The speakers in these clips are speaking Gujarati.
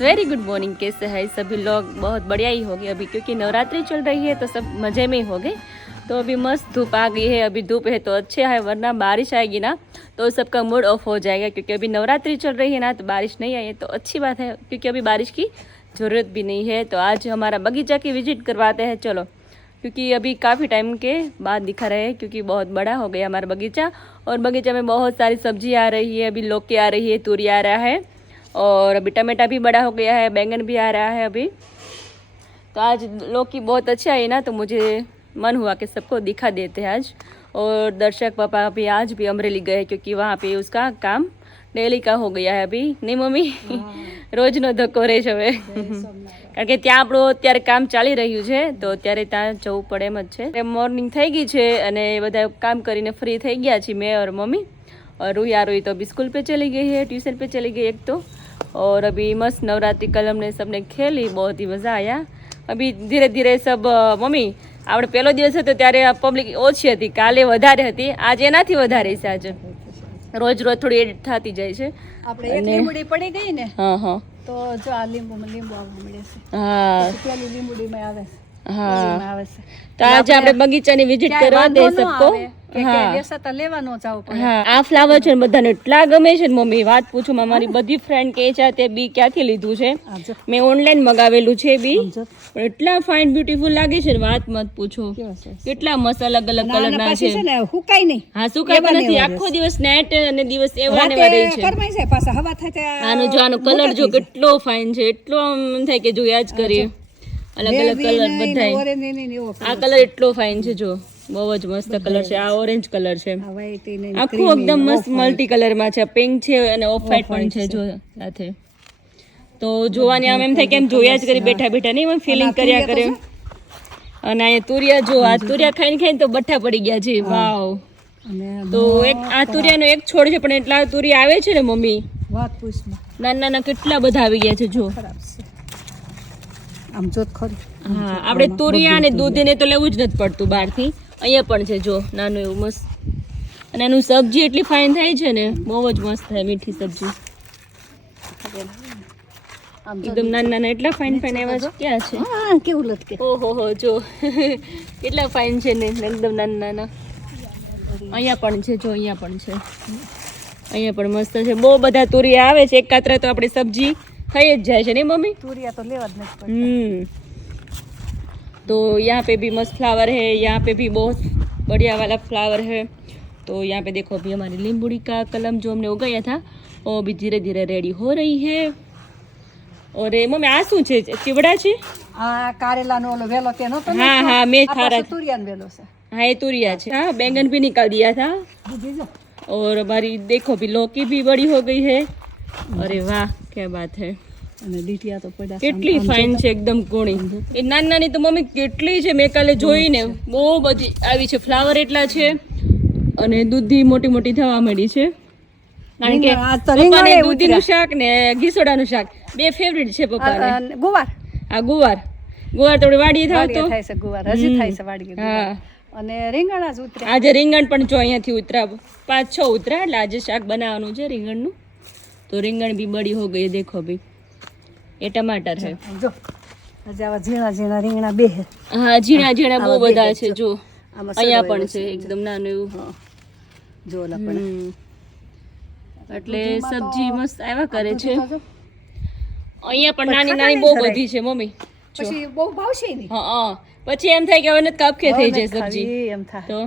Very good morning. कैसे है सभी लोग? बहुत बढ़िया ही होगी अभी, क्योंकि नवरात्रि चल रही है तो सब मज़े में ही होंगे। तो अभी मस्त धूप आ गई है, अभी धूप है तो अच्छे है, वरना बारिश आएगी ना तो सबका मूड ऑफ हो जाएगा। क्योंकि अभी नवरात्रि चल रही है ना, तो बारिश नहीं आई है तो अच्छी बात है, क्योंकि अभी बारिश की ज़रूरत भी नहीं है। तो आज हमारा बगीचा की विजिट करवाते हैं, चलो। क्योंकि अभी काफ़ी टाइम के बाद दिखा रहे हैं, क्योंकि बहुत बड़ा हो गया हमारा बगीचा। और बगीचा में बहुत सारी सब्जी आ रही है, अभी लौकी आ रही है, तूरी आ रहा है, और अभी टमाटा भी बड़ा हो गया है, बैंगन भी आ रहा है अभी। तो आज लौकी बहुत अच्छा है ना, तो मुझे मन हुआ कि सबको दिखा देते हैं आज। और दर्शक पापा भी आज भी अमरेली गए, क्योंकि वहाँ पे उसका काम डेली का हो ગયા है अभी, નહીં મમ્મી? રોજનો ધક્કો રહે છે હવે, કારણ કે ત્યાં આપણું અત્યારે કામ ચાલી રહ્યું છે, તો અત્યારે ત્યાં જવું પડે એમ જ છે। મોર્નિંગ થઈ ગઈ છે અને બધા કામ કરીને ફ્રી થઈ ગયા છીએ मैं और मम्मी। और रुई तो अभी स्कूल पे चली गई है, ट्यूशन पे चली गई एक तो। और अभी मस्त नवरात्रि कल हमने सबने खेली, बहुत ही मज़ा आया। अभी धीरे धीरे सब मम्मी આપણે પહેલો દિવસ હતો ત્યારે પબ્લિક ઓછી હતી, કાલે વધારે હતી, આજે એનાથી વધારે છે આજે। રોજ રોજ થોડી એડિટ થતી જાય છે। આપણે એક લીંબુડી પડી ગઈ ને, હા હા, તો જો આ લીંબુમાં લીંબુ આવવા મળે છે। હા, પેલી લીંબુડીમાં આવે છે, હા, આવે છે। તો આજે આપણે બગીચાની વિઝિટ કરવા દે સબકો। કે દેસાતા લેવા નો જાવ પડે। હા, આ ફ્લાવર છે ને બધાને એટલા ગમે છે ને મમ્મી, વાત પૂછું માં, મારી બધી ફ્રેન્ડ કહે છે તે બી ક્યાંથી લીધું છે, મેં ઓનલાઈન મગાવેલું છે બી, પણ એટલા ફાઇન બ્યુટીફુલ લાગે છે ને વાત મત પૂછો, કેટલા મસ્ત અલગ અલગ કલરના છે। હુકાય નહીં, હા સુકાતા નથી, આખો દિવસ નાઈટ અને દિવસ એવા ને એવા રહે છે। કરમાઈ છે પાછા હવા થાય આનો જો આનો કલર જો કેટલો ફાઇન છે, એટલો આમ થાય કે જોયા જ કરીએ, અલગ અલગ કલર બધા। આ કલર એટલો ફાઇન છે, જો બહુ જ મસ્ત કલર છે। આ ઓરેન્જ કલર છે, આખું એકદમ મસ્ત મલ્ટી કલરમાં છે, પિંક છે અને ઓફ વ્હાઈટ પણ છે જો સાથે। તો જોવાની આમ એમ થાય કે એમ જોયા જ કરી બેઠા બેઠા, નહીં એમ ફિલિંગ કર્યા કરે। અને અહીંયા તુરિયા જો, આ તુરિયા ખાઈને ખાઈને તો બઠ્ઠા પડી ગયા છે, વાવ। તો એક આ તુરિયાનો એક છોડ છે, પણ એટલા તુરિયા આવે છે ને મમ્મી, વાત પૂછમાં, નાના નાના કેટલા બધા આવી ગયા છે જો। આમ જોત ખરી। હા, આપણે તુરિયા અને દૂધીને તો લેવું જ નથી પડતું બહારથી, અહીંયા પણ છે જો નાનું એવું મસ્ત। અને એનું સબ્જી એટલી ફાઇન થાય છે ને, બહુ જ મસ્ત થાય, મીઠી સબ્જી એકદમ નાના નાના, એટલા ફાઇન ફાઇન એવા છે। ક્યાં છે? હા, કેવું લટકે, ઓહો હો, જો કેટલા ફાઇન છે ને, એકદમ નાના નાના। અહીંયા પણ છે જો, અહીંયા પણ છે, અહીંયા પણ મસ્ત છે। બહુ બધા તુરિયા આવે છે, એક કાતરા તો આપણે સબ્જી થઈ જ જાય છે, નહીં મમ્મી? તુરિયા તો લેવા જ નથી પડતા। तो यहाँ पे भी मस्त फ्लावर है, यहाँ पे भी बहुत बढ़िया वाला फ्लावर है। तो यहाँ पे देखो अभी हमारी लींबुड़ी का कलम जो हमने उगाया था वो अभी धीरे धीरे रेडी हो रही है। और मम्मी आ શું છે? ચીવડા છે? આ કારેલાનો ઓલો વેલો તે નતો ને? हाँ हाँ, मैं खा रहा था। તુરિયાનો વેલો છે। हाँ ये तुरिया है। हाँ, बैंगन भी निकाल दिया था। और हमारी देखो अभी लौकी भी बड़ी हो गई है। अरे वाह, क्या बात है। અને ડીટિયા તો પડ્યા, કેટલી ફાઇન છે, એકદમ કોણી। એ નાની નાની તો મમ્મી કેટલી છે, મેં કાલે જોઈને બહુ બધી આવી છે, ફ્લાવર એટલા છે અને દૂધી મોટી મોટી થવા માંડી છે। કારણ કે પપ્પાને દૂધીનું શાક ને ઘીસોડાનું શાક બે ફેવરિટ છે પપ્પાને। ગુવાર, આ ગુવાર તો વાડીએ થાવ તો થાય છે, ગુવાર હજી થાય છે વાડીએ। હા, અને રીંગણા જ ઉતર્યા, આજે રીંગણ પણ જો અહીંયાથી ઉતરા 5-6 ઉતરા, એટલે આજે શાક બનાવવાનું છે રીંગણનું। તો રીંગણ બી બડી હો ગઈ, દેખો ભાઈ, ये टमाटर है जो આજે આવા ઝીણા ઝીણા રીંગણા બે છે। હા, ઝીણા ઝીણા બહુ બધા છે જો, અહીંયા પણ છે એકદમ નાનું એવું જો ઓલા પણ, એટલે સબ્જી મસ્ત આવ્યા કરે છે। અહીંયા પણ નાની નાની બહુ બધી છે મમ્મી, પછી બહુ ભાવશે નહીં। હા, પછી એમ થાય કે હવે નથી કાપખે થઈ જાય સબ્જી, એમ થાય।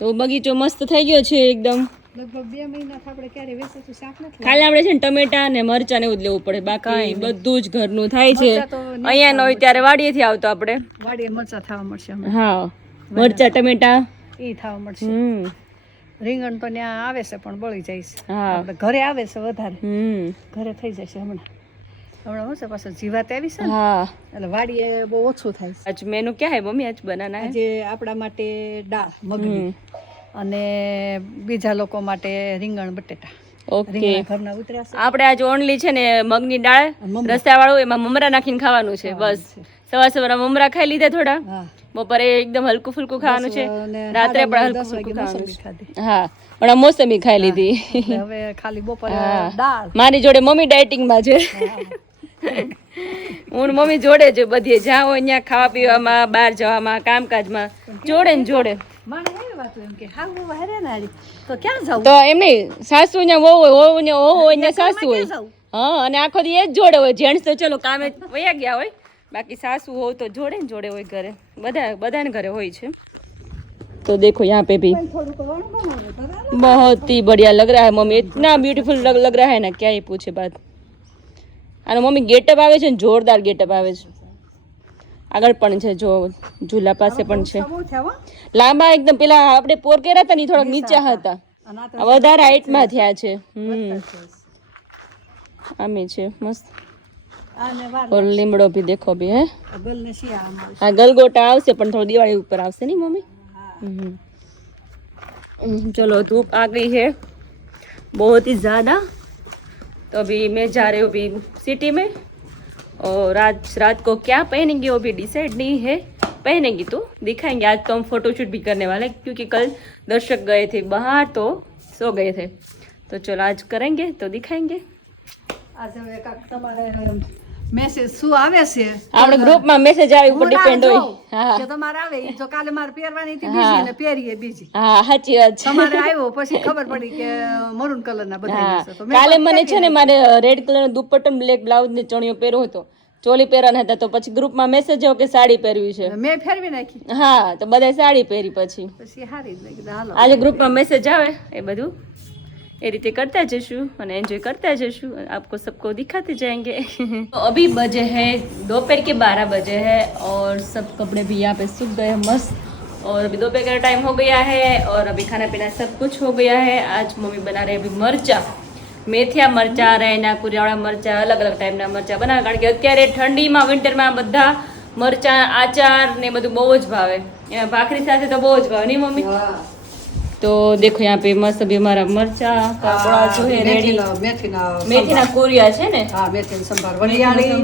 તો બગીચો મસ્ત થઈ ગયો છે એકદમ। લગભગ 2 મહિના આપણે ક્યારે વેચાતું શાક નથી ખાલી આપણે છે ને ટમેટા ને મરચાં ને એવું જ લેવું પડે, બાકી બધું જ ઘરનું થાય છે. મરચાં તો અહીંયા ન હોય ત્યારે વાડીએથી આવતો આપણે. વાડીએ મરચાં થવા મળશે હમણાં. હા, મરચાં ટમેટા ઈ થવા મળશે. રીંગણ તો ત્યાં આવે છે પણ બળી જાય છે. હા, આપણે ઘરે આવે છે વધારે. ઘરે થઈ જશે હમણાં. હમણાં શું છે પાછું જીવાત આવી છે ને, હા, એટલે વાડીએ બહુ ઓછું થાય છે. આજ મેનુ ક્યાં હે મમ્મી? આજ બનાના હે. આજે આપણા માટે દાળ મગની અને બીજા લોકો માટે રીંગણ બટેટા. ઓકે, રીંગણા ઘરના ઉતર્યા છે. આપણે આજ ઓનલી છે ને મગની દાળ રસાવાળું, એમાં મમરા નાખીને ખાવાનું છે બસ. સવાર સવારે મમરા ખાઈ લીધા થોડા, હા, બપોરે એકદમ હલકું ફુલકું ખાવાનું છે, અને રાત્રે પણ 10 હલકું ફુલકું વાગે ખાવાનું મોસંબી છે. ખાધી. હા, પણ મોસમી ખાઈ લીધી. એટલે હવે ખાલી બપોરે દાળ. મારી જોડે મમ્મી ડાયટિંગમાં છે. હું મમ્મી જોડે છે બધી, જ્યાં હોય ત્યાં ખાવા પીવામાં, બહાર જવામાં, કામકાજમાં જોડે ને જોડે. મને એવી વાત એમ કે હા હું હેરે નાડી તો ક્યાં જાઉં? તો એમ નહીં, સાસુ ત્યાં વહુ હોય, વહુ ને વહુ હોય ત્યાં સાસુ હોય. જાઉં? હા, અને આખો દી એ જ જોડે હોય. જેન્ટ્સ તો ચલો કામે વયા ગયા હોય, બાકી સાસુ હોવ તો જોડે ને જોડે હોય ઘરે. બધાને ઘરે હોય છે. तो देखो यहाँ पे भी बहुत ही बढ़िया लग रहा है मम्मी, इतना ब्यूटीफुल लग रहा है ना, क्या ही पूछे बात. અને મમ્મી ગેટઅપ આવે છે ને જોરદાર ગેટઅપ આવે છે. આગળ પણ છે જો, ઝૂલા પાસે પણ છે લાંબા એકદમ. પેલા આપણે પોર કર્યા હતા ને થોડાક નીચા હતા, વધારે હાઈટમાં થયા છે. આમે છે મસ્ત. और લીમડો भी देखो भी है. हाँ, गलगोटा आवશે પણ થોડો દિવાળી ઉપર આવશે नहीं मम्मी. चलो धूप आ गई है बहुत ही ज़्यादा, तो अभी मैं जा रही हूँ अभी सिटी में, और आज रात को क्या पहनेंगे वो भी डिसाइड नहीं है. पहनेंगी तो दिखाएंगे. आज तो हम फोटोशूट भी करने वाले हैं क्योंकि कल दर्शक गए थे बाहर तो सो गए थे, तो चलो आज करेंगे तो दिखाएंगे. આજે હવે કાક તમારે મેસેજ શું આવે છે આપણે ગ્રુપમાં મેસેજ આવે ઉપર ડિપેન્ડ હોય. હા, કે તમારે આવે ઈ જો કાલે મારે પહેરવાની હતી બીજી ને પહેરીએ બીજી. હા, સાચી વાત છે. તમારે આવ્યો પછી ખબર પડી કે મરૂન કલરના બધા છે. તો કાલે મને છે ને મારે રેડ કલરનો દુપટ્ટો, બ્લેક બ્લાઉઝ ને ચણિયો પહેર્યો હતો, ચોલી પહેરવાના હતા, તો પછી ગ્રુપમાં મેસેજ આવ્યો કે સાડી પહેરવી છે. મેં ફેરવી નાખી. હા, તો બધાય સાડી પહેરી. પછી હારી જ લાગી. હાલો આજે ગ્રુપમાં મેસેજ આવે એ બધું એ રીતે करता जैसू और एंजॉय करता जैसू, आपको सबको दिखाते जाएंगे. तो अभी बजे हैं दोपहर के 12 बजे हैं और सब कपड़े भी यहाँ पे सूख गए मस्त, और अभी दोपहर का टाइम हो गया है और अभी खाना पीना सब कुछ हो गया है. आज मम्मी बना रहे अभी मरचा, मेथिया मरचा, रैना, कुरियावाड़ा मरचा, अलग अलग टाइपના મરચા બનાવે, કારણ કે અત્યારે ઠંડીમાં વિન્ટરમાં બધા મરચા, આચાર ને બધું બહુ જ ભાવે. એમાં ભાખરી સાથે તો બહુ જ ભાવે નહીં મમ્મી? तो देखो यहाँ पे मस्त अभी हमारा मरचा कापड़ा जो है रेडी. मेथीना कोरिया છે ને? હા, મેથીનો સંભાર, વરિયાળી,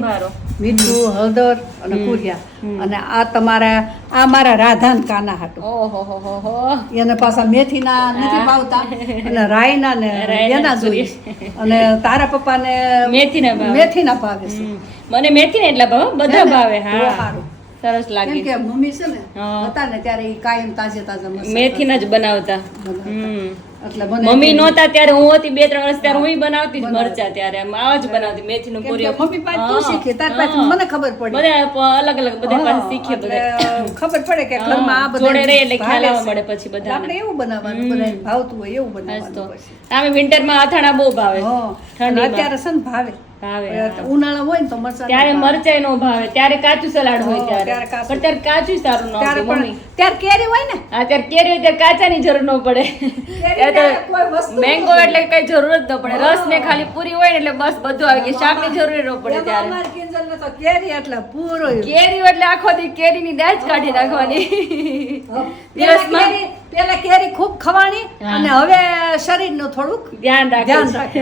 મીઠું, હળદર અને કુરિયા. અને આ તમારા આ મારા રાધાન કાના હાટુ. ઓહો હો હો હો. એને પાછા મેથીના નથી ભાવતા અને રાયના ને એના જોઈએ, અને તારા પપ્પાને મેથીના ભાવે છે. મને મેથી ને એટલા ભાવે, બધા ભાવે. હા, સરસ લાગે. કેમ કે મમ્મી છે ને હતા ને ત્યારે ઈ કાયમ તાજા મેથીના જ બનાવતા. એટલે મમ્મી નહોતા ત્યારે હું હતી 2-3 વર્ષ, ત્યારે હું બનાવતી જ મરચા, ત્યારે આવા જ બનાવતી મેથીનો કોરિયો. મમ્મી પાસે તું શીખે, તાર પાસે મને ખબર પડી. બધા અલગ અલગ બધા પાસે શીખે, બધા ખબર પડે કે ઘરમાં આ બધા જોડે રહે એટલે ખ્યાલ આવવા મળે પછી બધા. આપણે એવું બનાવવાનું, બધાને ભાવતું હોય એવું બનાવવાનું. આમે વિન્ટરમાં અથાણા બહુ ભાવે, ઠંડીમાં અત્યારે છે ને ભાવે. ઉનાળા હોય ને તો મરચાં ત્યારે મરચાઈ નો ભાવે, ત્યારે કાચું સલાડ હોય, ત્યારે પણ ત્યારે કાચું સારું ન હોય મમ્મી. ત્યારે કેરી હોય ને, ત્યારે કેરી હોય ત્યારે કાચાની જરૂર ન પડે. મેંગો એટલે કઈ જરૂર જ ન પડે, રસ ને ખાલી પૂરી હોય ને એટલે બસ બધું આવી ગયું, શાક ની જરૂર ન પડે. ત્યારે કેરી એટલે પૂરો, કેરી એટલે આખો દી કેરી ની દાજ કાઢી નાખવાની. દિવસમાં પેલા કેરી ખૂબ ખવાણી અને હવે શરીર નું થોડુંક ધ્યાન રાખે.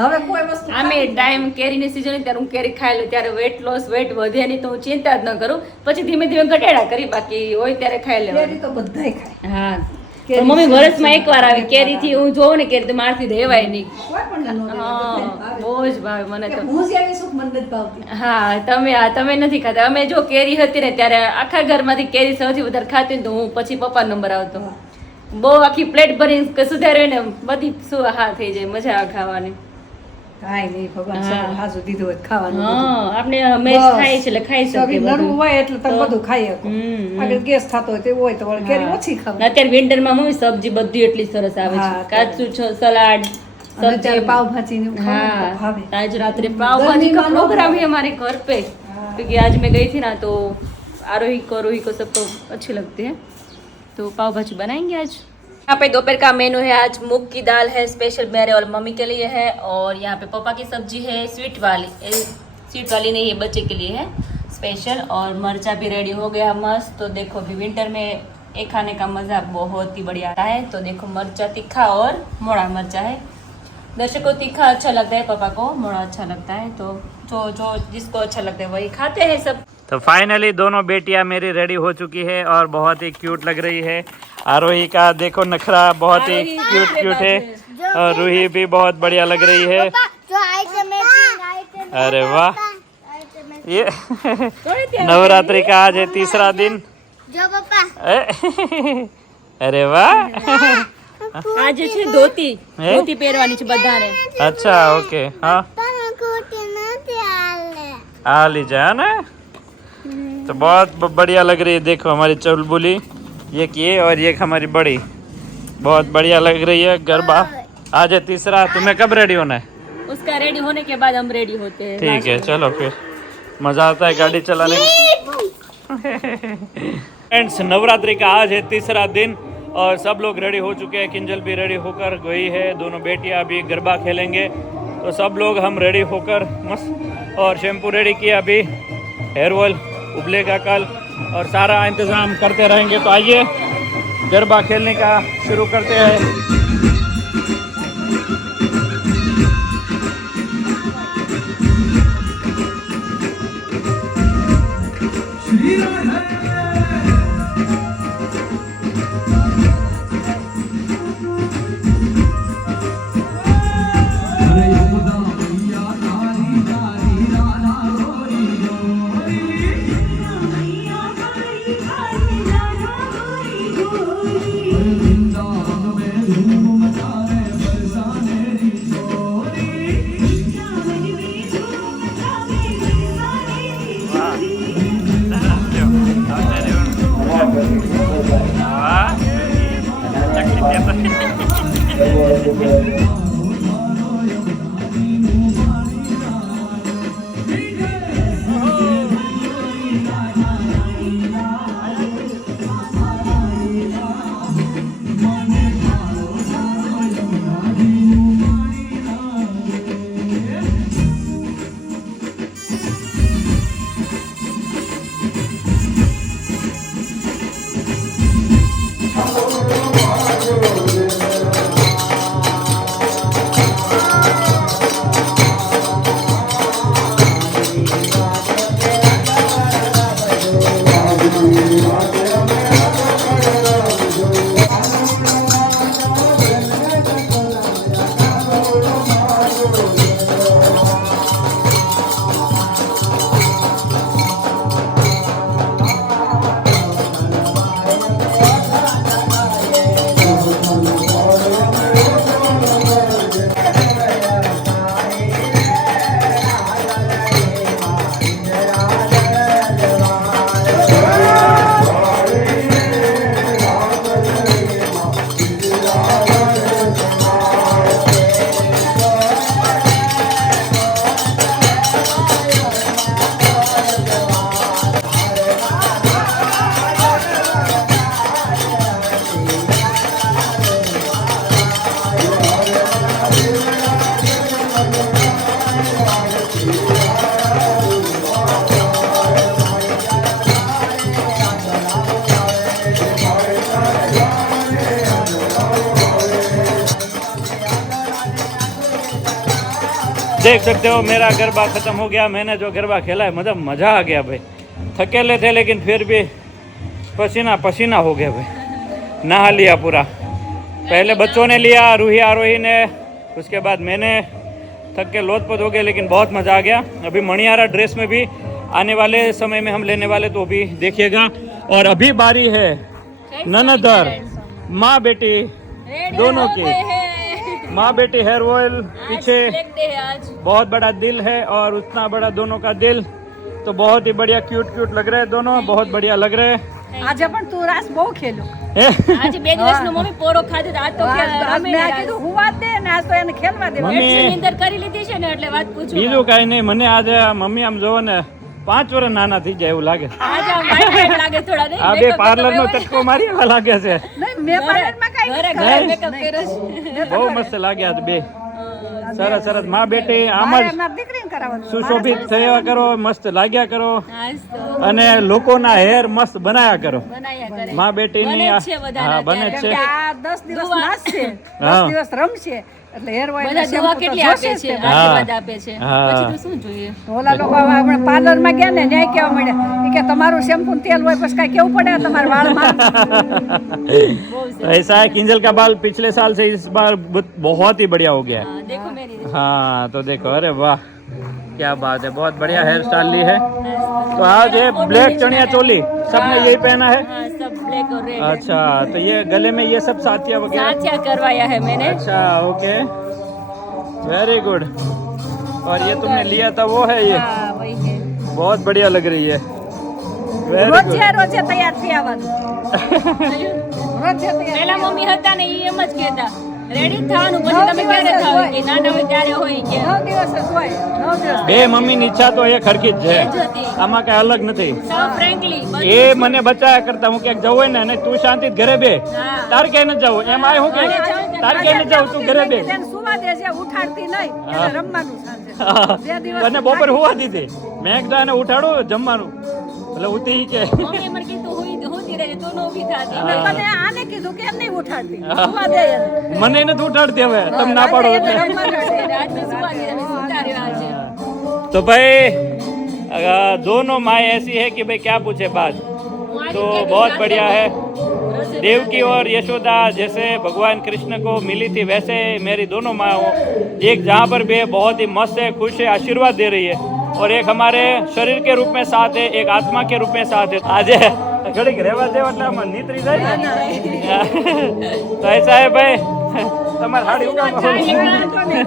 હવે કોઈ વસ્તુ આમે ટાઈમ કેરીની સીઝન ત્યારે હું કેરી ખાઈ લઉં, ત્યારે વેટ લોસ વેટ વધે નહીં તો હું ચિંતા જ ન કરું, પછી ધીમે ધીમે ઘટાડા કરી, બાકી હોય ત્યારે ખાઈ લેવાનું. કેરી તો બધાય ખાય. હા, તો મમ્મી વર્ષમાં એકવાર આવે કેરી થી, હું જોઉં ને કેરી તો મારથી રહેવાય નહીં. બહુ જ ભાવે મને તો. હા, તમે નથી ખાતા. અમે જો કેરી હતી ને ત્યારે આખા ઘરમાંથી કેરી સૌથી વધારે ખાતી ને તો હું, પછી પપ્પા નંબર આવતો. બહુ આખી પ્લેટ ભરીને સુધારે ને બધી શું હા થઈ જાય, મજા આવે ખાવાની. કાંઈ નહીં ભગવાન હા. સવાર હાજુ દીધું હોય તો ખાવાનું હા બધું. આપણે મેચ બસ. ખાઈએ છીએ એટલે ખાઈ શકીએ શરીર નરવું બધું. હોય એટલે તમે તો. બધું ખાઈ શકો હમ. આગળ ગેસ થતો હોય તો હોય તો વળી કેરી હા. ઓછી ને ખાવ અત્યારે વિન્ટરમાં મમ્મી સબ્જી બધી એટલી સરસ આવે છે હા, કાચું સલાડ અને અત્યારે પાવભાજી ને એવું ખાવાનું તો हाँ ભાવે. आज रात्रि पाव भाजी का गर्मी में प्रोग्राम ना है हमारे घर पे हाँ। क्योंकि आज मैं गई थी ना तो आरोही को सबको अच्छी लगती है तो पाव भाजी बनाएंगे आज यहाँ पे दोपहर का मेनू है आज मूंग की दाल है स्पेशल मेरे और मम्मी के लिए है और यहाँ पे पापा की सब्जी है स्वीट वाली नहीं है बच्चे के लिए है स्पेशल और मरचा भी रेडी हो गया मस्त तो देखो अभी विंटर में ये खाने का मज़ा बहुत ही बढ़िया आता है तो देखो मरचा तीखा और मोड़ा मरचा है दर्शक को तीखा अच्छा लगता है पापा को मोड़ा अच्छा लगता है तो जो जिसको अच्छा लगता है वही खाते हैं सब तो फाइनली दोनों बेटियां मेरी रेडी हो चुकी है और बहुत ही क्यूट लग रही है आरोही का देखो नखरा बहुत ही क्यूट क्यूट है और रूही भी बहुत बढ़िया लग रही है अरे वाह ये नवरात्रि का आज है तीसरा दिन जो पापा अरे वाह આજે છે ધોતી હે? ધોતી પહેરવાની છે બધાને अच्छा ओके हाँ कोटी નથી આલે आ लीजिए है ना तो बहुत बढ़िया लग रही है देखो हमारी चुलबुली एक ये और एक हमारी बड़ी बहुत बढ़िया लग रही है गरबा आज है तीसरा तुम्हें कब रेडी होना है उसका रेडी होने के बाद हम रेडी होते हैं ठीक है चलो फिर मजा आता है गाड़ी चलाने में फ्रेंड्स नवरात्रि का आज है तीसरा दिन और सब लोग रेडी हो चुके हैं किंजल भी रेडी होकर गई है दोनों बेटियां अभी गरबा खेलेंगे तो सब लोग हम रेडी होकर मस्त और शैम्पू रेडी किया अभी हेयर ऑयल उबलेगा कल और सारा इंतज़ाम करते रहेंगे तो आइए गरबा खेलने का शुरू करते हैं देख सकते हो मेरा गरबा ख़त्म हो गया मैंने जो गरबा खेला है मतलब मज़ा आ गया भाई थकेले थे लेकिन फिर भी पसीना पसीना हो गया भाई नहा लिया पूरा पहले बच्चों ने लिया रूही आरोही ने उसके बाद मैंने थक के लोथपोत हो गए लेकिन बहुत मज़ा आ गया अभी मणियारा ड्रेस में भी आने वाले समय में हम लेने वाले तो भी देखिएगा और अभी बारी है ननदर माँ बेटी दोनों की माँ बेटी हेयर ऑयल पीछे ब्लैक डे है आज। बहुत बड़ा दिल है और उतना बड़ा दोनों का दिल, तो बहुत ही बढ़िया क्यूट क्यूट लग रहे हैं दोनों, बहुत बढ़िया लग रहे हैं। આજે પણ તું રાસ બહુ ખેલ્યો. આજે 2 દિવસનો મમ્મી પોરો ખાધો તો આજ તો આજ મેં આ કીધું હુવા જ દે ને આજ તો એને ખેલવા દે. મમ્મી નિંદર કરી લીધી છે ને એટલે વાત પૂછું. બીજું કાંઈ નહીં, મને આજે મમ્મી આમ જોવો ને 5 વર્ષ નાના થઈ જાય એવું લાગે. આજે આમ વાઇટ લાગે થોડા ને. આ બે પાર્લર નો ચટકો મારી એવા લાગે છે. નહીં મેં પાર્લરમાં કાંઈ ઘરે મેકઅપ કર્યો છે. બહુ મસ્ત લાગ્યા બે. સરસ સરસ માં બેટી આમ જ મારી દીકરીને કરાવવાનું. સુશોભિત થયા કરો, મસ્ત લાગ્યા કરો આજ તો અને લોકોના હેર મસ્ત બનાયા કરો. બનાયા કરે. માં બેટીની બને જ છે બધાના હા બને જ કેમ છે. કે આ 10 દિવસ નાચશે, હા. 10 દિવસ રમશે એટલે હેર ઓઇલ બધા દુઆ કેટલી આપે છે, આશીર્વાદ આપે છે. હા. પછી તો શું જોઈએ? ઓલા લોકો આપણે પાર્લરમાં ગયા ને ન્યાય કેવા મળ્યા ઈ કે તમારું શેમ્પૂ ને તેલ હોય પછી કાંઈ કેવું પડે તમારા વાળમાં. ऐसा है किंजल का बाल पिछले साल से इस बार बहुत ही बढ़िया हो गया है. हाँ, देखो मेरी हाँ तो देखो, अरे वाह क्या बात है, बहुत बढ़िया हेयर स्टाइल ली है. तो आज ये ब्लैक चनिया चोली सबने यही पहना है. हाँ, सब ब्लैक और रेड अच्छा, तो ये गले में ये सब साथिया वगैरह. साथिया करवाया है मैंने. अच्छा ओके, वेरी गुड. और ये तुमने लिया था वो है ये, हाँ, वही है. बहुत बढ़िया लग रही है. वेरी રોજે गुड. રોજે તૈયાર થઈ આવવાનું. રોજે તૈયાર. પેલા મમ્મી હતા ને ઈ એમ જ કહેતા રેડી થવાનું, પછી તમે ક્યારે થાવ કે નાના હોય ત્યારે હોય કે 9 દિવસ જ હોય, 9 દિવસ. બે મમ્મીની ઈચ્છા તો એ ખરખી જ એ જ છે, હતી. આમાં કઈ અલગ નથી. સો ફ્રેન્કલી એ મને બચાયા કરતા, હું ક્યાંક જવું હોય ને અને તું શાંતિ ઘરે બે, હા. તાર ક્યાંય ન જવું એમ. આ હું કે તાર ક્યાંય ન જવું, તું ઘરે બે. તેને સુવા દેજે, ઉઠાડતી નહીં, હા. એને રમવાનું સાંજે. 2 દિવસ અને બપોર હોવા દીધી, મેં એકદમ એને ઉઠાડું જમવાનું, એટલે ઉઠી કે મમ્મી મને કીધું હોતી રહે તો નો ઊભી થાતી. હા. મને આને કીધું કે એમ નહીં ઉઠાડતી, હા. સુવા દે એને. મને નથી ઉઠાડતી હવે, તમે ના પાડો એને એટલે. રમવાનું છે. આજ મેં સુવા દીધા, મેં સુતાર્યો આજે. तो भाई दोनों माँ ऐसी है कि भाई क्या पूछे बात. तो बहुत बढ़िया है. देवकी और यशोदा जैसे भगवान कृष्ण को मिली थी वैसे मेरी दोनों माँ एक जहाँ पर भी है बहुत ही मस्त है, खुश है, आशीर्वाद दे रही है. और एक हमारे शरीर के रूप में साथ है, एक आत्मा के रूप में साथ है. आज घड़ी રહેવા દે એટલે આમાં નીતરી જાય ને. તો ऐसा है भाई, તમારે હાડી ઉગામ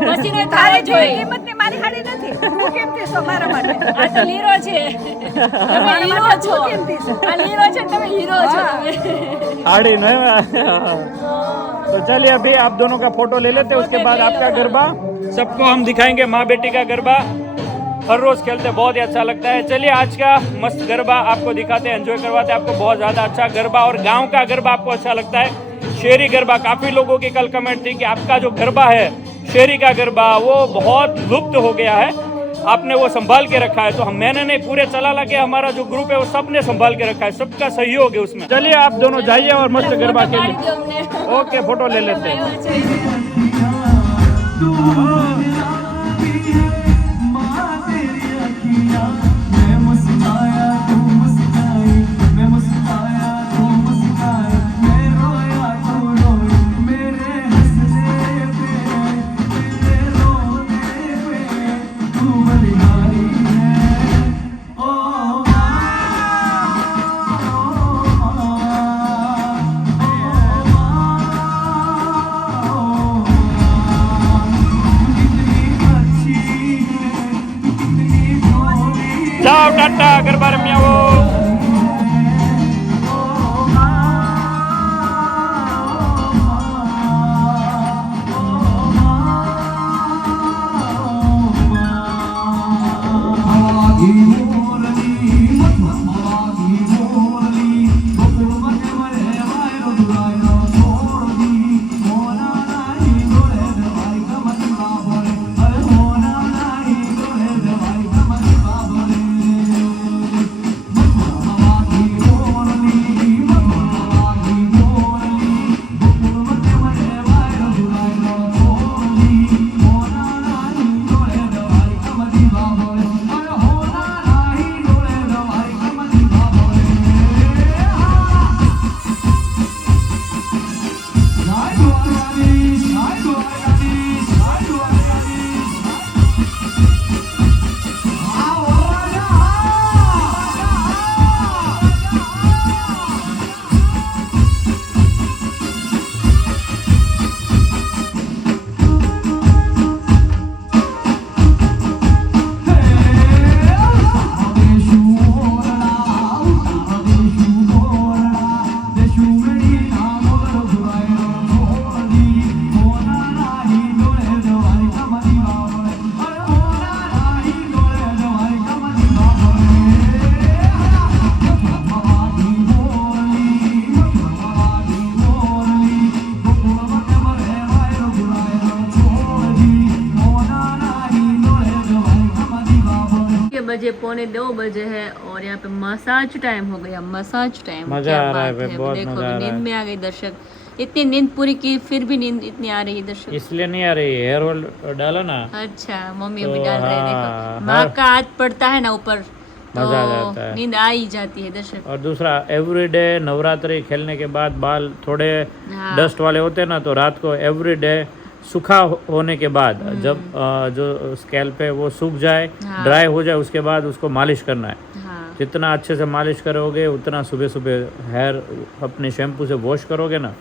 પસીનો તારી થાળો જે જોઈ. કિંમતની મારી હાડી નથી. તું કેમથી છો મારા માટે? આ તો લીરો છે, તમે હીરો છો. આ લીરો છે, તમે હીરો છો. તમે हाड़ी नहीं. तो चलिए अभी आप दोनों का फोटो ले लेते हैं, उसके बाद आपका गरबा सबको हम दिखाएंगे. माँ बेटी का गरबा हर रोज खेलते हैं, बहुत ही अच्छा लगता है. चलिए आज का मस्त गरबा आपको दिखाते हैं, एंजॉय करवाते हैं आपको. बहुत ज़्यादा अच्छा गरबा, और गांव का गरबा आपको अच्छा लगता है. शहरी गरबा, काफ़ी लोगों की कल कमेंट थी कि आपका जो गरबा है शहरी का गरबा वो बहुत लुप्त हो गया है, आपने वो संभाल के रखा है. तो हम मैंने नहीं, पूरे चला के हमारा जो ग्रुप है वो सबने संभाल के रखा है, सबका सहयोग है उसमें. चलिए आप दोनों जाइए और मस्त गरबा પાડી खेलिए. દો અમને. ओके, फोटो ले लेते हैं. આવ્યો છે. जाओ टाटा, गरबा रमी आओ. बजे 1:45 बजे है और यहाँ पे मसाज टाइम हो गया, मसाज टाइम। मजा क्या आ रहा है बात भाई, है। बहुत देखो मजा आ अभी रहा नींद है। में आ गई दर्शक। इतनी नींद पूरी की फिर भी नींद इतनी आ रही है दर्शक। इसलिए नहीं आ रही, हेयर ऑयल डालो ना, अच्छा मम्मी तो अभी डाल रही है, हाँ, देखो माँ का हाथ पड़ता है ना ऊपर मजा आ तो जाता है। नींद आ ही जाती है दर्शक। और दूसरा एवरीडे नवरात्रि खेलने के बाद बाल थोड़े हाँ। डस्ट वाले होते हैं ना, तो रात को एवरीडे सूखा होने के बाद जब जो स्कैल्प है वो सूख जाए, हाँ। ड्राई हो जाए, उसके बाद उसको मालिश करना है। हाँ जितना अच्छे से मालिश करोगे उतना सुबह सुबह हेयर अपने शैम्पू से वॉश करोगे ना,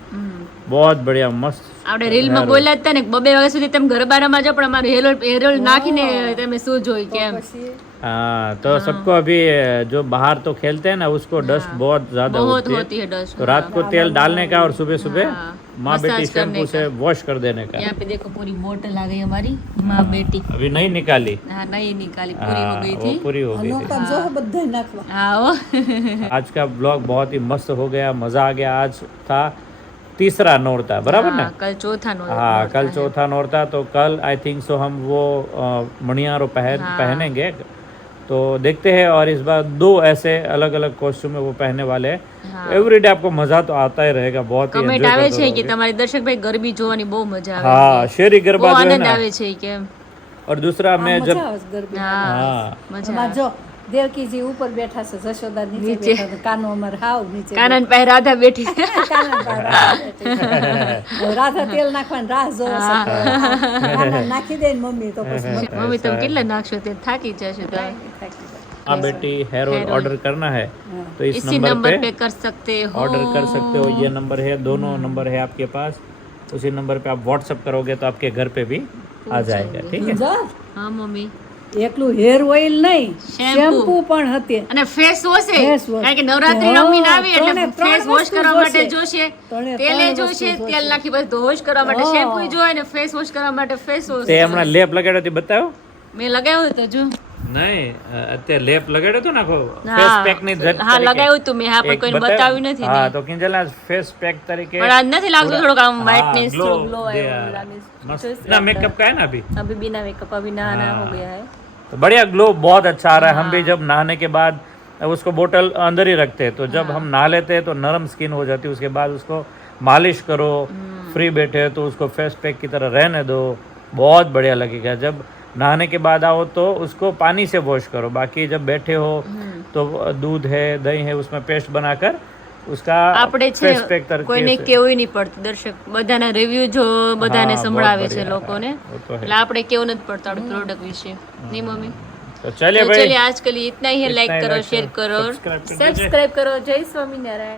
बहुत बढ़िया मस्त। આપણે રીલમાં બોલ્યા હતા ને 2 વાગ્યા સુધી તમે ગરબા રમવા જાઓ પણ અમારું હેરોલ નાખીને તમે શું જોઈ કેમ। हाँ, तो सबको अभी जो बाहर तो खेलते हैं ना उसको डस्ट बहुत ज्यादा बहुत होती होती है डस्ट। तो रात को तेल डालने का और सुबह सुबह हाँ, माँ बेटी मसाज करने शैम्पू से वॉश कर देने का। यहाँ पे देखो पूरी बोतल आ गई हमारी माँ बेटी। अभी नहीं निकाली, हाँ नहीं निकाली, पूरी हो हाँ, गई वो थी। पूरी हो गई थी। જો બધા નાખવા हाँ वो आज का ब्लॉग बहुत ही मस्त हो गया, मजा आ गया। आज था तीसरा नौरता, बराबर ना? हाँ, कल चौथा नौरता हाँ, कल है। चौथा नौरता, तो कल आई थिंक सो हम वो मणियारो पहनेंगे। तो देखते हैं, और इस बार 2 ऐसे अलग अलग कॉस्ट्यूम में वो पहनने वाले हैं। एवरीडे आपको मजा तो आता ही रहेगा, बहुत ही કમેન્ટ enjoy આવે करते છે કે रहोगे। તમારી દર્શકભાઈ ગરબી જોવાની બહુ મજા આવે हाँ, शेरी છે, गरबा બહુ जो है આનંદ ना, આવે છે કે और दूसरा मैं મજા जब આવે છે ગરબી હા हाँ, મજા અમાર આવે। જો દેવકીજી ઉપર બેઠા છે, જશોદા નીચે બેઠા છે, કાનો અમાર હાવ નીચે કાનન પાસે રાધા બેઠી કાના પર રાધા બેઠી છે. રાધા તેલ નાખવાની રાહ જોવે છે. કાના નાખી દે ને મમ્મી તો પછી મમ્મી તમે કેટલા નાખશો તે થાકી જશો તમે। થાકી જાય. हाँ बेटी, हेयर ऑयल ऑर्डर करना है तो इस इसी नंबर नंबर पे पे कर सकते हो। ऑर्डर कर सकते हो। ये नंबर है, दोनों नंबर है आपके पास। उसी नंबर पे आप व्हाट्सअप करोगे तो आपके घर पे भी आ जाएगा, ठीक है? જો હા મમ્મી એકલું હેર ઓઇલ નહીં, શેમ્પુ. શેમ્પુ પણ હતી. અને ફેસ વોશ Face wash. કારણ કે નવરાત્રી હા, રમીને આવી એટલે ત્રણે ફેસ ત્રણ વોશ વસ્તુ કરવા માટે જોશે. જોશે, ત્રણે તેલે ત્રણ જોશે, વસ્તુ તેલ નાખી પછી વોશ કરવા માટે હા. શેમ્પુ જોઈએ ને ફેસ વોશ કરવા માટે ફેસ વોશ તે હમણાં લેપ લગાડ્યો તે બતાવો। મેં લગાવ્યું હતું જો। નહીં, અત્યારે લેપ લગાડ્યો તો નાખો હા. ફેસ પેક ની હા લગાવ્યું હતું મેં, હા પણ કોઈને બતાવ્યું નથી હા, ને। તો કિંજલના ફેસ પેક તરીકે પણ આજ નથી લાગતું, થોડુંક આમ हाँ, વ્હાઇટનેસ glow ગ્લો दे આવ્યો आ रहा લાગે है। मस्त। છે। इतना मेकअप का है ना अभी, अभी बिना मेकअप अभी नहाना हो गया है। तो बढ़िया ग्लो बहुत अच्छा आ रहा है। हम भी जब नहाने के बाद उसको बोतल अंदर ही रखते हैं, तो जब हम नहा लेते हैं तो नरम स्किन हो जाती है। उसके बाद उसको मालिश करो, फ्री बैठे तो उसको फेस पैक की तरह रहने दो, बहुत बढ़िया लगेगा। जब नहाने के बाद आओ तो उसको पानी से वॉश करो, बाकी जब बैठे हो तो दूध है, दही है, उसमें पेस्ट बनाकर उसका આપણે છે फेस पैक કોઈને तरीके से। કેવું નહીં પડતું દર્શક, બધાના રિવ્યુ જો બધાને હા, સંભળાવે બહુ છે બઢિયા. લોકોને, वो तो है। એટલે આપણે કેવું નથી પડતું આપણે પ્રોડક્ટ વિશે નહીં મમ્મી। तो चलिए तो भाई, चलिए आज के लिए इतना ही है। इतना लाइक ही करो, like शेयर करो, करो, subscribe कर दीजिए। सब्सक्राइब करो। जय स्वामीनारायण।